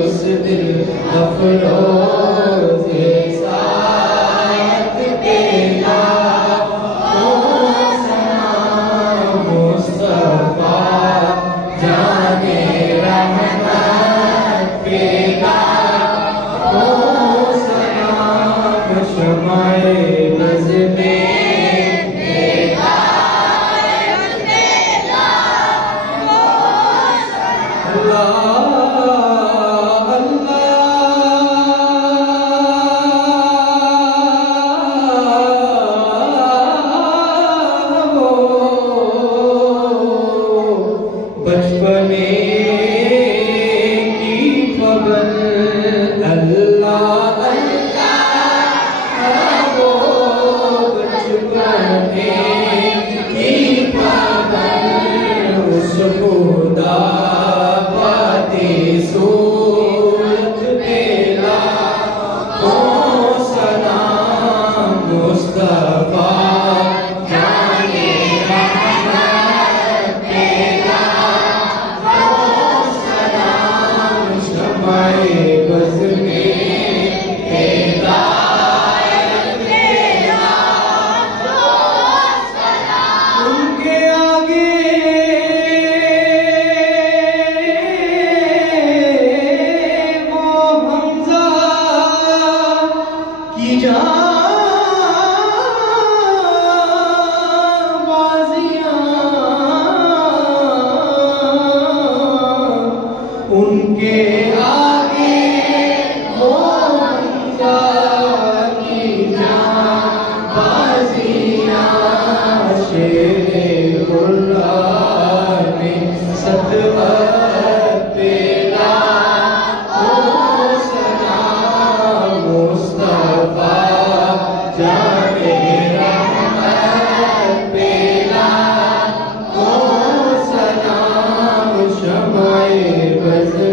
उस दिल अफरोज़े साथ तेरा ओ सलाम मुस्तफा जाने रहमत पेला ओ सलाम शमाए बज़ में बचपने की खबर अल्लाह अल्लाह वो बचपने की खबर उस खुदा बातें सूरत पेला ओ सलाम मुस्तफा उनके आगे वो हमजा की जाबाजियां शेर-ए-खुर्राम ने सतवत पेला ओ सलाम मुस्तफा जाने रहमत पेला ओ सलाम शमाए बज़